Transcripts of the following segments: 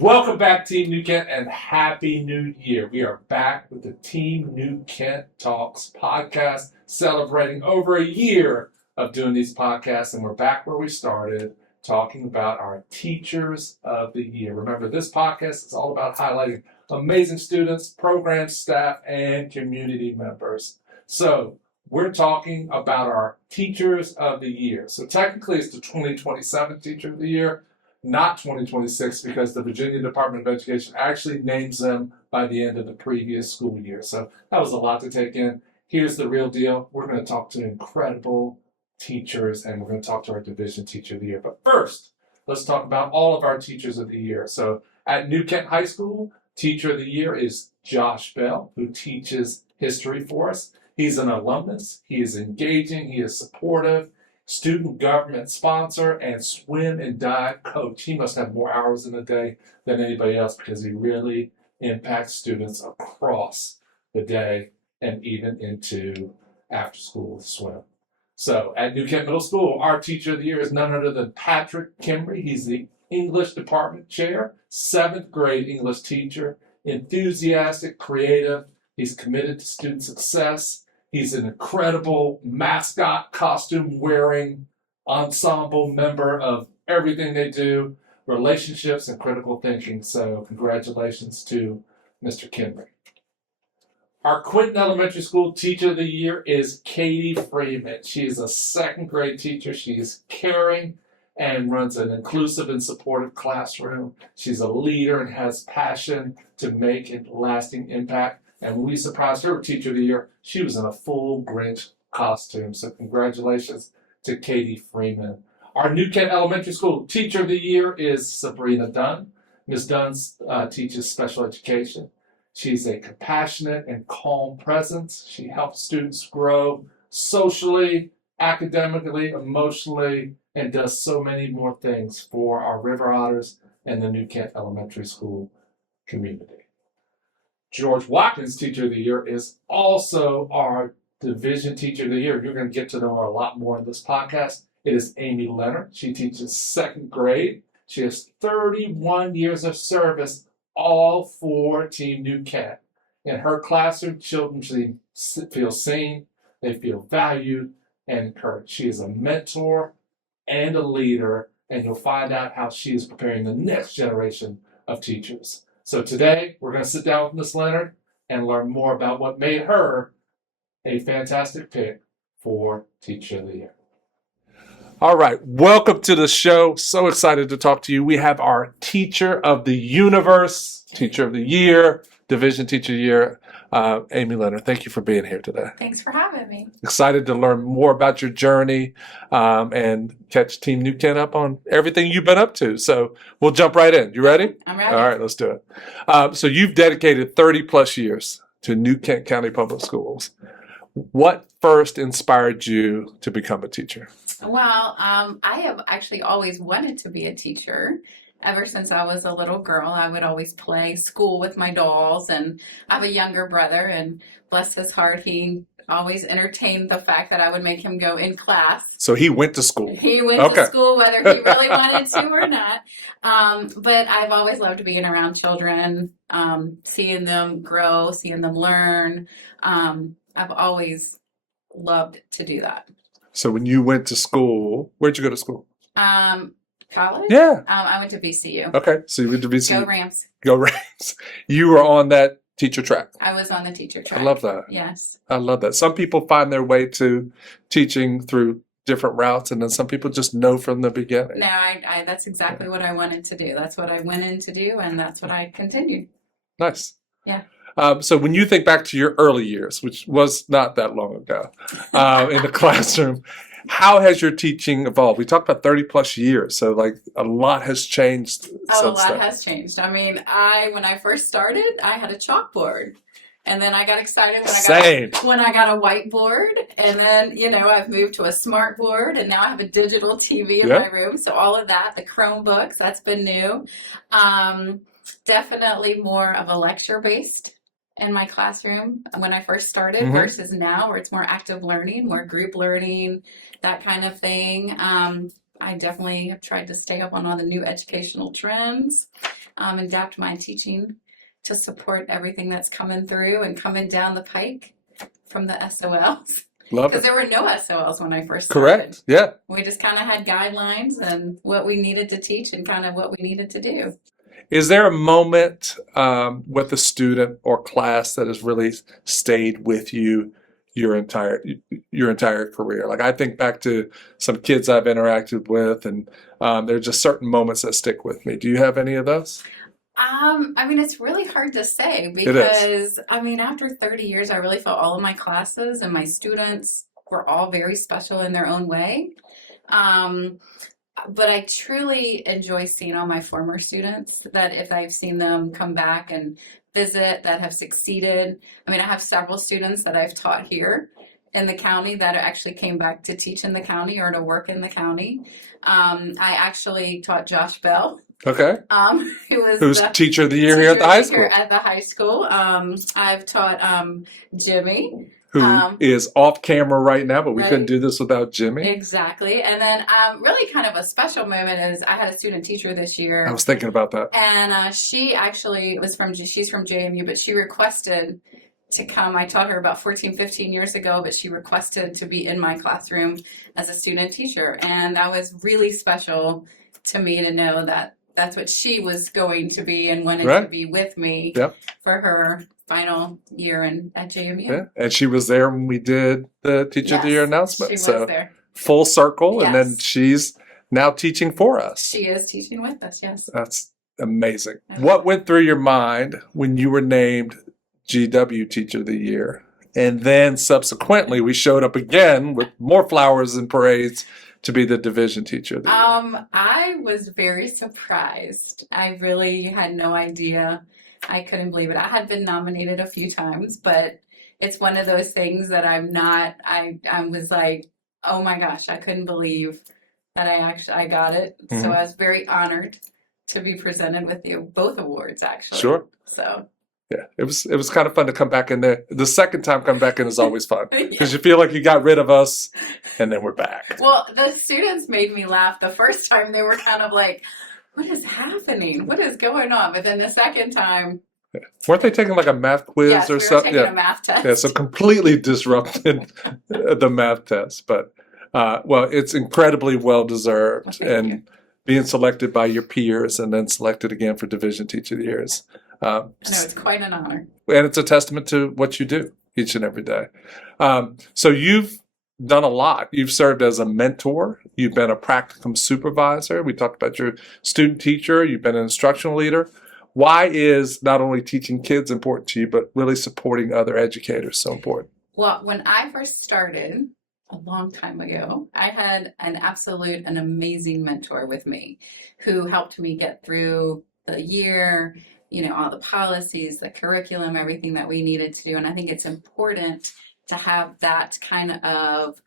Welcome back, Team New Kent, and Happy New Year. We are back with the Team New Kent Talks podcast, celebrating over a year of doing these podcasts, and we're back where we started, talking about our Teachers of the Year. Remember, this podcast is all about highlighting amazing students, program staff, and community members. So, we're talking about our Teachers of the Year. So technically, it's the 2027 Teacher of the Year, not 2026, because the Virginia Department of Education actually names them by the end of the previous school year. So that was a lot to take in. Here's the real deal. We're going to talk to incredible teachers, and we're going to talk to our Division Teacher of the Year. But first, let's talk about all of our Teachers of the Year. So at New Kent High School, Teacher of the Year is Josh Bell, who teaches history for us. He's an alumnus. He is engaging. He is supportive. Student government sponsor, and swim and dive coach. He must have more hours in a day than anybody else because he really impacts students across the day and even into after school swim. So at New Kent Middle School, our Teacher of the Year is none other than Patrick Kimry. He's the English Department Chair, 7th grade English teacher, enthusiastic, creative. He's committed to student success. He's an incredible mascot costume wearing ensemble member of everything they do, relationships and critical thinking. So congratulations to Mr. Kimry. Our Quinton Elementary School Teacher of the Year is Katie Freeman. She is a 2nd grade teacher. She is caring and runs an inclusive and supportive classroom. She's a leader and has passion to make a lasting impact. And when we surprised her with Teacher of the Year, she was in a full Grinch costume. So congratulations to Katie Freeman. Our New Kent Elementary School Teacher of the Year is Sabrina Dunn. Ms. Dunn teaches special education. She's a compassionate and calm presence. She helps students grow socially, academically, emotionally, and does so many more things for our River Otters and the New Kent Elementary School community. George Watkins Teacher of the Year is also our Division Teacher of the Year. You're going to get to know her a lot more in this podcast. It is Amy Leonard. She teaches 2nd grade. She has 31 years of service, all for Team New Kent. In her classroom, children feel seen, they feel valued, and encouraged. She is a mentor and a leader, and you'll find out how she is preparing the next generation of teachers. So today, we're going to sit down with Ms. Leonard and learn more about what made her a fantastic pick for Teacher of the Year. All right, welcome to the show. So excited to talk to you. We have our Teacher of the Universe, Teacher of the Year, Division Teacher of the Year, Amy Leonard. Thank you for being here today. Thanks for having me. Excited to learn more about your journey and catch Team New Kent up on everything you've been up to. So we'll jump right in. You ready? I'm ready. All right, let's do it. So you've dedicated 30 plus years to New Kent County Public Schools. What first inspired you to become a teacher? Well, I have actually always wanted to be a teacher. Ever since I was a little girl, I would always play school with my dolls, and I have a younger brother, and bless his heart, he always entertained the fact that I would make him go in class. So he went to school. He went to school whether he really wanted to or not. But I've always loved being around children, seeing them grow, seeing them learn. I've always loved to do that. So when you went to school, where'd you go to school? College? Yeah. I went to VCU. Okay, so you went to VCU. Go Rams. Go Rams. You were on that teacher track. I was on the teacher track. I love that. Yes. I love that. Some people find their way to teaching through different routes, and then some people just know from the beginning. No, I that's exactly what I wanted to do. That's what I went in to do, and that's what I continued. Nice. Yeah. So when you think back to your early years, which was not that long ago, in the classroom, how has your teaching evolved? We talked about 30 plus years, so like a lot has changed. Oh, a lot has changed. I mean, when I first started, I had a chalkboard. And then I got excited when I got a whiteboard. And then, I've moved to a smart board, and now I have a digital TV in my room. So all of that, the Chromebooks, that's been new. Definitely more of a lecture-based in my classroom when I first started versus now, where it's more active learning, more group learning, that kind of thing. I definitely have tried to stay up on all the new educational trends. adapt my teaching to support everything that's coming through and coming down the pike from the SOLs. Love Because it. there were no SOLs when I first started. Correct. Yeah. We just kind of had guidelines and what we needed to teach and kind of what we needed to do. Is there a moment with a student or class that has really stayed with you your entire career? Like, I think back to some kids I've interacted with, and there are just certain moments that stick with me. Do you have any of those? I mean, it's really hard to say because, I mean, after 30 years, I really felt all of my classes and my students were all very special in their own way. But I truly enjoy seeing all my former students, that if I've seen them come back and visit, that have succeeded. I mean, I have several students that I've taught here in the county that actually came back to teach in the county or to work in the county. I actually taught Josh Bell. Okay. Who's teacher of the year here at the high school. At the high school. I've taught Jimmy, who is off camera right now, but we right. couldn't do this without Jimmy. Exactly. And then really kind of a special moment is I had a student teacher this year. I was thinking about that. And she actually she's from JMU, but she requested to come. I taught her about 14, 15 years ago, but she requested to be in my classroom as a student teacher. And that was really special to me to know that that's what she was going to be and wanted to be with me for her final year at JMU. Yeah. And she was there when we did the Teacher of the Year announcement. She was there. Full circle, and then she's now teaching for us. She is teaching with us, yes. That's amazing. What went through your mind when you were named GW Teacher of the Year? And then subsequently, we showed up again with more flowers and parades to be the division teacher of the year. I was very surprised. I really had no idea. I couldn't believe it. I had been nominated a few times, but it's one of those things that I was like, oh my gosh, I couldn't believe that I got it. Mm-hmm. So I was very honored to be presented with both awards, actually. Sure. So. Yeah, it was kind of fun to come back in there. The second time come back in is always fun because you feel like you got rid of us and then we're back. Well, the students made me laugh. The first time they were kind of like, what is happening? What is going on? But then the second time. Yeah. Weren't they taking like a math quiz or something? Taking a math test. Yeah, so completely disrupted the math test. But, well, it's incredibly well-deserved. And being selected by your peers and then selected again for Division Teacher of the Year is... I know, it's quite an honor. And it's a testament to what you do each and every day. So you've done a lot. You've served as a mentor. You've been a practicum supervisor. We talked about your student teacher. You've been an instructional leader. Why is not only teaching kids important to you, but really supporting other educators so important? Well, when I first started a long time ago, I had an amazing mentor with me who helped me get through the year, all the policies, the curriculum, everything that we needed to do. And I think it's important to have that kind of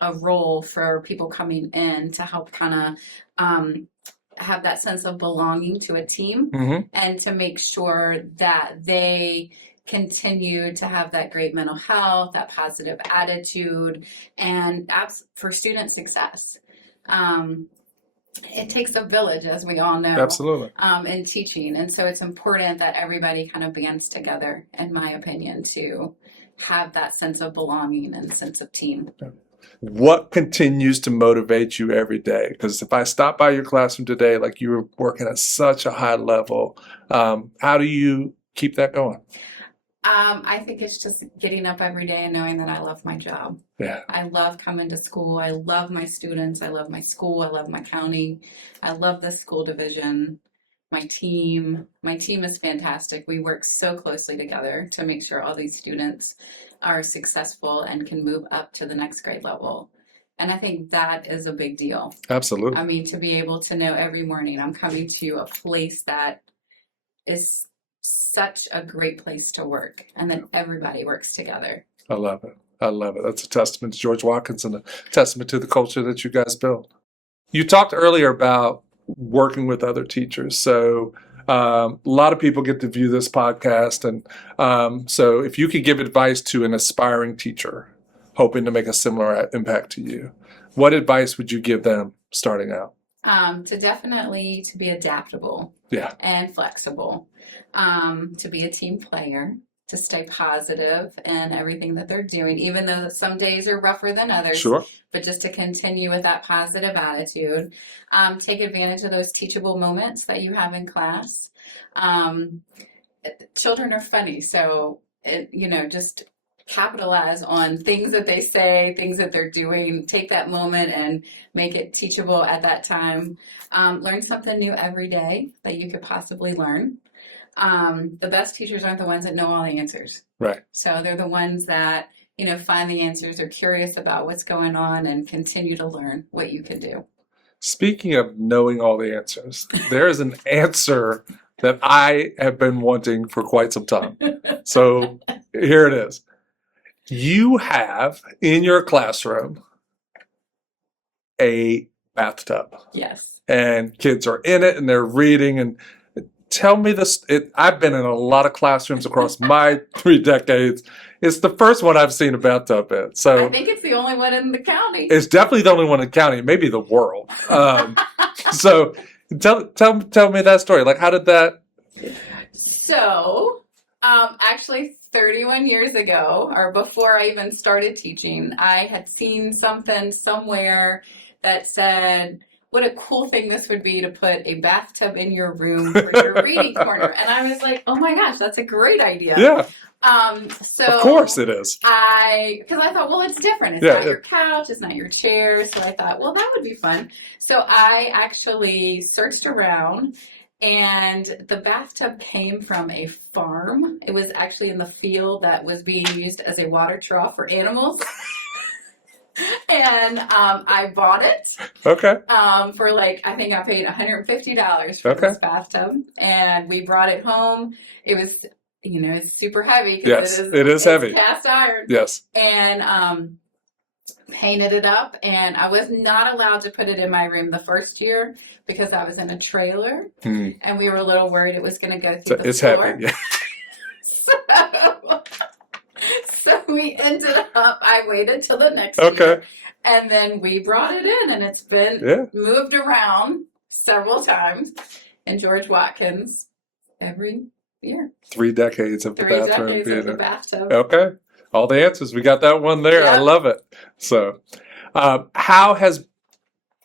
a role for people coming in to help kind of have that sense of belonging to a team and to make sure that they continue to have that great mental health, that positive attitude, and for student success. It takes a village, as we all know. Absolutely. In teaching. And so it's important that everybody kind of bands together, in my opinion, to have that sense of belonging and sense of team. What continues to motivate you every day? Because if I stop by your classroom today, like you were working at such a high level, how do you keep that going? I think it's just getting up every day and knowing that I love my job. Yeah. I love coming to school. I love my students. I love my school. I love my county. I love the school division. My team is fantastic. We work so closely together to make sure all these students are successful and can move up to the next grade level. And I think that is a big deal. Absolutely. I mean, to be able to know every morning I'm coming to a place that is such a great place to work, and then everybody works together. I love it. That's a testament to George Watkins and a testament to the culture that you guys built. You talked earlier about working with other teachers. So a lot of people get to view this podcast. And so if you could give advice to an aspiring teacher hoping to make a similar impact to you, what advice would you give them starting out? To be adaptable Yeah. and flexible, to be a team player, to stay positive in everything that they're doing, even though some days are rougher than others. Sure. But just to continue with that positive attitude, take advantage of those teachable moments that you have in class. Children are funny, so just capitalize on things that they say, things that they're doing. Take that moment and make it teachable at that time. Learn something new every day that you could possibly learn. The best teachers aren't the ones that know all the answers. Right. So they're the ones that, find the answers, are curious about what's going on, and continue to learn what you can do. Speaking of knowing all the answers, there is an answer that I have been wanting for quite some time. So here it is. You have in your classroom a bathtub. Yes. And kids are in it and they're reading. And tell me this. I've been in a lot of classrooms across my 3 decades. It's the first one I've seen a bathtub in. So I think it's the only one in the county. It's definitely the only one in the county, maybe the world. So tell me that story. Like, how did that? So, actually 31 years ago, or before I even started teaching, I had seen something somewhere that said, what a cool thing this would be to put a bathtub in your room for your reading corner. And I was like, oh my gosh, that's a great idea. Yeah. So of course it is. Because I thought, well, it's different. It's not your couch, it's not your chair. So I thought, well, that would be fun. So I actually searched around, and the bathtub came from a farm. It was actually in the field that was being used as a water trough for animals. And I bought it. Okay. For I think I paid $150 for this bathtub, and we brought it home. It was, it's super heavy. Yes, it is heavy. Cast iron. Yes. And painted it up, and I was not allowed to put it in my room the first year because I was in a trailer, and we were a little worried it was going to go through the floor. Heavy. Yeah. So we ended up, I waited till the next year, and then we brought it in, and it's been moved around several times in George Watkins every year. 3 decades of the bathroom. 3 decades of the bathtub. Okay. All the answers. We got that one there. Yep. I love it. So, how has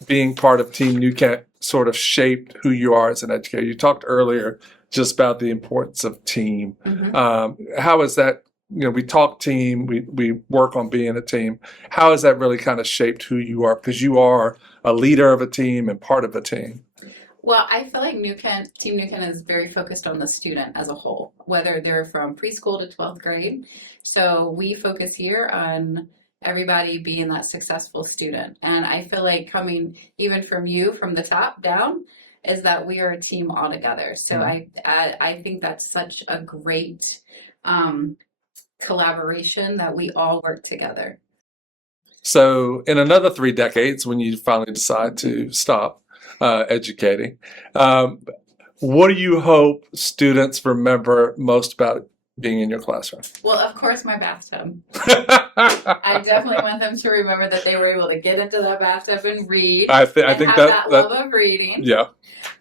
being part of Team New Kent sort of shaped who you are as an educator? You talked earlier just about the importance of team. Mm-hmm. How is that? We talk team, we work on being a team. How has that really kind of shaped who you are? Because you are a leader of a team and part of a team. Well, I feel like Team New Kent is very focused on the student as a whole, whether they're from preschool to 12th grade. So we focus here on everybody being that successful student. And I feel like coming even from you, from the top down, is that we are a team all together. So I think that's such a great collaboration that we all work together. So in another 3 decades, when you finally decide to stop educating, what do you hope students remember most about being in your classroom? Well, of course, my bathtub. I definitely want them to remember that they were able to get into that bathtub and read. I think that love of reading. Yeah.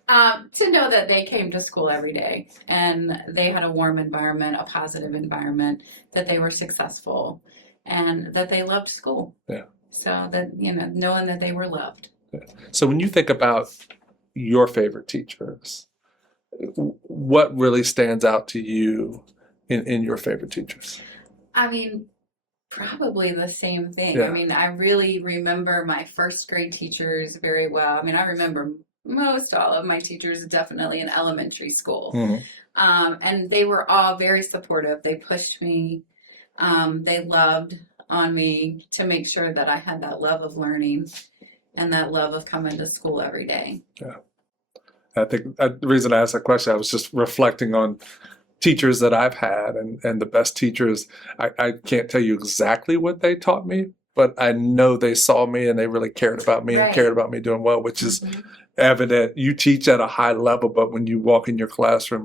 To know that they came to school every day and they had a warm environment, a positive environment, that they were successful, and that they loved school. Yeah. So that, knowing that they were loved. Yeah. So when you think about your favorite teachers, what really stands out to you in your favorite teachers? I mean, probably the same thing. Yeah. I mean, I really remember my first grade teachers very well. I mean, I remember most all of my teachers definitely in elementary school. Mm-hmm. And they were all very supportive. They pushed me. They loved on me to make sure that I had that love of learning and that love of coming to school every day. Yeah. I think the reason I asked that question, I was just reflecting on teachers that I've had, and the best teachers, I can't tell you exactly what they taught me, but I know they saw me and they really cared about me and cared about me doing well, which is evident. You teach at a high level, but when you walk in your classroom,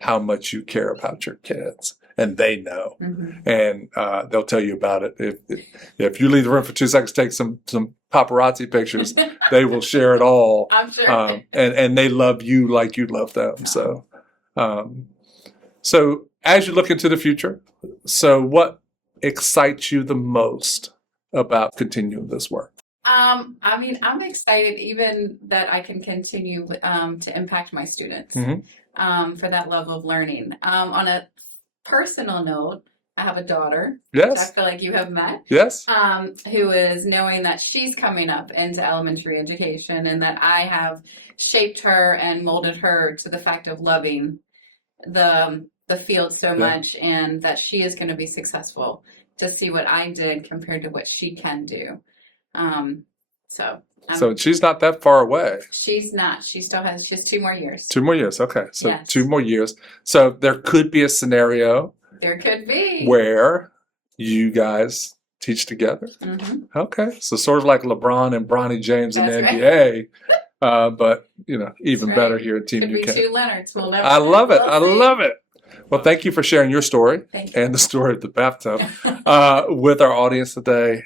how much you care about your kids. and they know. Mhm. And they'll tell you about it. If you leave the room for 2 seconds, take some paparazzi pictures, they will share it all. I'm sure. And they love you like you love them. So as you look into the future, so what excites you the most about continuing this work? I mean, I'm excited even that I can continue to impact my students for that level of learning. On a personal note, I have a daughter, which I Yes. feel like you have met, Yes. who is knowing that she's coming up into elementary education and that I have shaped her and molded her to the fact of loving the field so much, and that she is going to be successful, to see what I did compared to what she can do. So she's not that far away. she's not. She still has just 2 more years. 2 more years. Okay. So Yes. 2 more years. So there could be a scenario There could be. where you guys teach together. Mhm. Okay. So sort of like LeBron and Bronny James in the That's right. NBA. But, even That's better right. here at Team Could New be Kent. 2 Leonards. We'll never I love it. we'll I see. love it. Well, thank you for sharing your story Thank you. and the story of the bathtub with our audience today.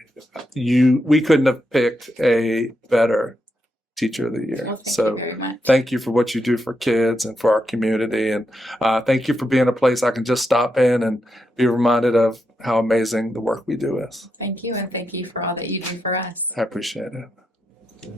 We couldn't have picked a better Teacher of the Year. Well, thank So you very much. thank you for what you do for kids and for our community. And thank you for being a place I can just stop in and be reminded of how amazing the work we do is. Thank you, and thank you for all that you do for us. I appreciate it.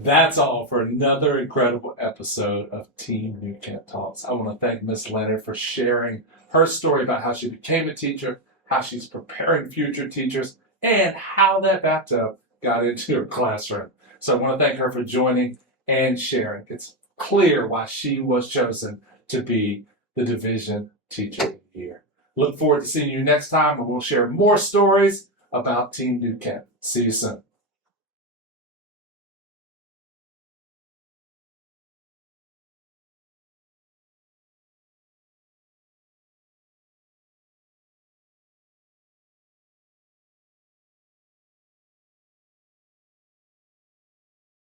That's all for another incredible episode of Team New Kent Talks. I want to thank Miss Leonard for sharing her story about how she became a teacher, how she's preparing future teachers, and how that bathtub got into her classroom. So I want to thank her for joining and sharing. It's clear why she was chosen to be the Division Teacher of the Year. Look forward to seeing you next time, and we'll share more stories about Team New Kent. See you soon.